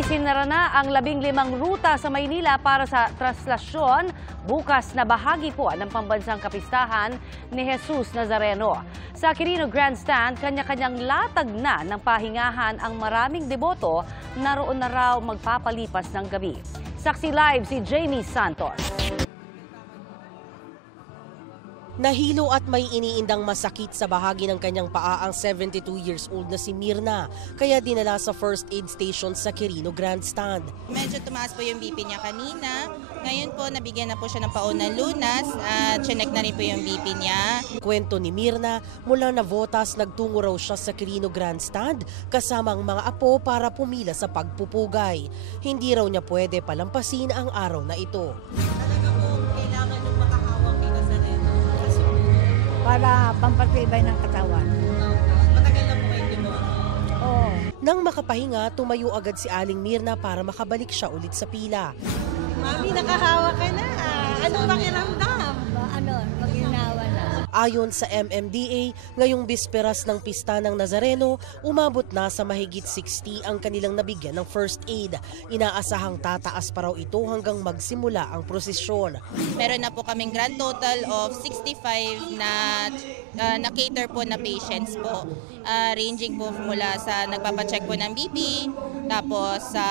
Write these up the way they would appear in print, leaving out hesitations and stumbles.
Isinara na ang 15 ruta sa Maynila para sa traslasyon. Bukas na bahagi po ng pambansang kapistahan ni Jesus Nazareno. Sa Quirino Grandstand, kanya-kanyang latag na ng pahingahan ang maraming deboto na roon na raw magpapalipas ng gabi. Saksi live si Jamie Santos. Nahilo at may iniindang masakit sa bahagi ng kanyang paa ang 72 years old na si Mirna, kaya dinala sa first aid station sa Quirino Grandstand. Medyo tumaas po yung BP niya kanina. Ngayon po nabigyan na po siya ng paunang lunas at chinek na rin po yung BP niya. Kwento ni Mirna, mula Navotas nagtungo raw siya sa Quirino Grandstand kasama ang mga apo para pumila sa pagpupugay. Hindi raw niya pwede palampasin ang araw na ito. Para pampatibay ng katawan. Matagal na po kayo mo? Oo. Nang makapahinga, tumayo agad si Aling Mirna para makabalik siya ulit sa pila. Mami, nakahawa ka na. Anong pakiramdam? Maginawa na. Ayon sa MMDA, ngayong bisperas ng pista ng Nazareno, umabot na sa mahigit 60 ang kanilang nabigyan ng first aid. Inaasahang tataas pa raw ito hanggang magsimula ang prosesyon. Meron na po kaming grand total of 65 na cater po na patients po. Ranging po mula sa nagpapacheck po ng BP, tapos sa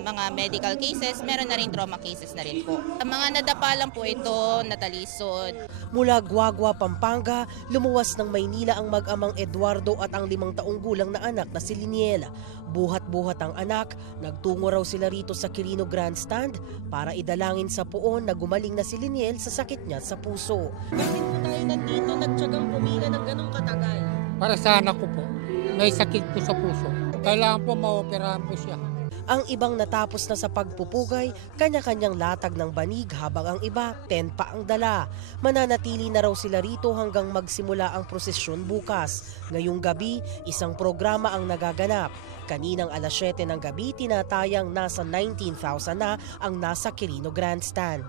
mga medical cases, meron na rin trauma cases na rin po. Ang mga nadapa lang po ito, natalisod. Mula Guagua, Pampanga, lumuwas ng Maynila ang mag-amang Eduardo at ang 5 taong gulang na anak na si Liniel. Buhat-buhat ang anak, nagtungo raw sila rito sa Quirino Grandstand para idalangin sa puon na gumaling na si Liniel sa sakit niya sa puso. Bakit po tayo nandito nagtsagang pumila ng ganong katagal? Para sa anak ko po, may sakit po sa puso. Kailangan po maoperahan po siya. Ang ibang natapos na sa pagpupugay, kanya-kanyang latag ng banig habang ang iba, tent pa ang dala. Mananatili na raw sila rito hanggang magsimula ang prosesyon bukas. Ngayong gabi, isang programa ang nagaganap. Kaninang alas 7 ng gabi, tinatayang nasa 19,000 na ang nasa Quirino Grandstand.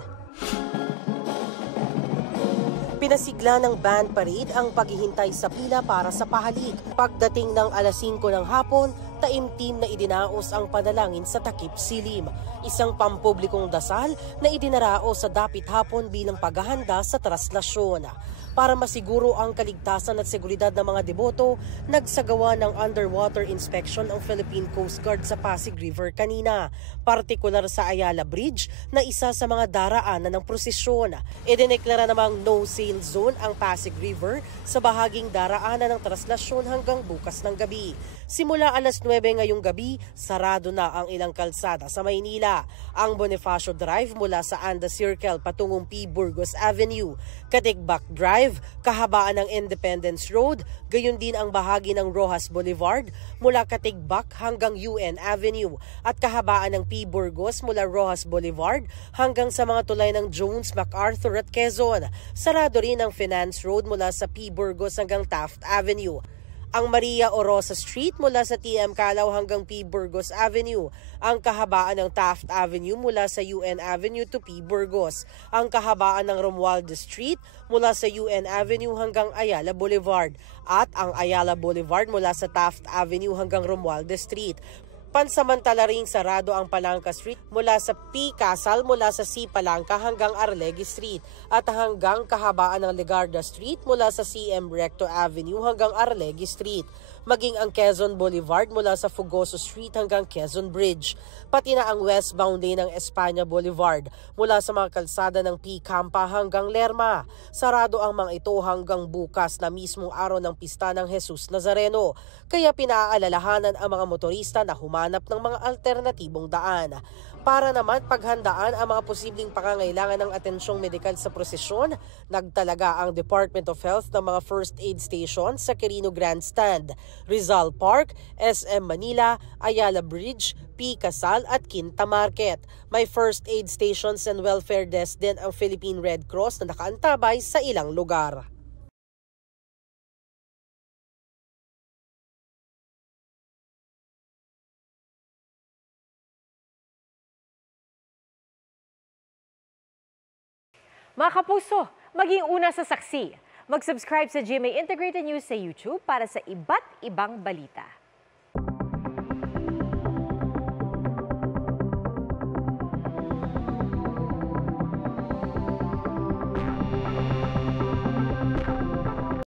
Pinasigla ng band parade ang paghihintay sa pila para sa pahalik. Pagdating ng alas 5 ng hapon, taimtim na idinaos ang panalangin sa takip silim. Isang pampublikong dasal na idinaraos sa dapit hapon bilang paghahanda sa traslasyon. Para masiguro ang kaligtasan at seguridad ng mga deboto, nagsagawa ng underwater inspection ang Philippine Coast Guard sa Pasig River kanina, partikular sa Ayala Bridge na isa sa mga daraanan ng prosesyon. Idineklara namang no-sail zone ang Pasig River sa bahaging daraanan ng traslasyon hanggang bukas ng gabi. Simula alas 9 ngayong gabi, sarado na ang ilang kalsada sa Maynila. Ang Bonifacio Drive mula sa Anda Circle patungong P. Burgos Avenue, Katigbak Drive, kahabaan ng Independence Road, gayon din ang bahagi ng Rojas Boulevard mula Katigbak hanggang UN Avenue at kahabaan ng P. Burgos mula Rojas Boulevard hanggang sa mga tulay ng Jones, MacArthur at Quezon. Sarado rin ang Finance Road mula sa P. Burgos hanggang Taft Avenue. Ang Maria Orosa Street mula sa TM Calao hanggang P. Burgos Avenue. Ang kahabaan ng Taft Avenue mula sa UN Avenue to P. Burgos. Ang kahabaan ng Romualdez Street mula sa UN Avenue hanggang Ayala Boulevard. At ang Ayala Boulevard mula sa Taft Avenue hanggang Romualdez Street. Pansamantala ring sarado ang Palangka Street mula sa P. Casal mula sa C. Palangka hanggang Arlegui Street at hanggang kahabaan ng Legarda Street mula sa CM Recto Avenue hanggang Arlegui Street. Maging ang Quezon Boulevard mula sa Fugoso Street hanggang Quezon Bridge. Pati na ang westbound lane ng Espanya Boulevard mula sa mga kalsada ng P. Campa hanggang Lerma. Sarado ang mga ito hanggang bukas na mismong araw ng pista ng Jesus Nazareno. Kaya pinaalalahanan ang mga motorista na humanap ng mga alternatibong daan. Para naman paghandaan ang mga posibleng pangangailangan ng atensyong medikal sa prosesyon, nagtalaga ang Department of Health ng mga first aid station sa Quirino Grandstand, Rizal Park, SM Manila, Ayala Bridge, P. Casal at Quinta Market. May first aid stations and welfare desk din ang Philippine Red Cross na nakaantabay sa ilang lugar. Mga kapuso, maging una sa saksi. Mag-subscribe sa GMA Integrated News sa YouTube para sa iba't ibang balita.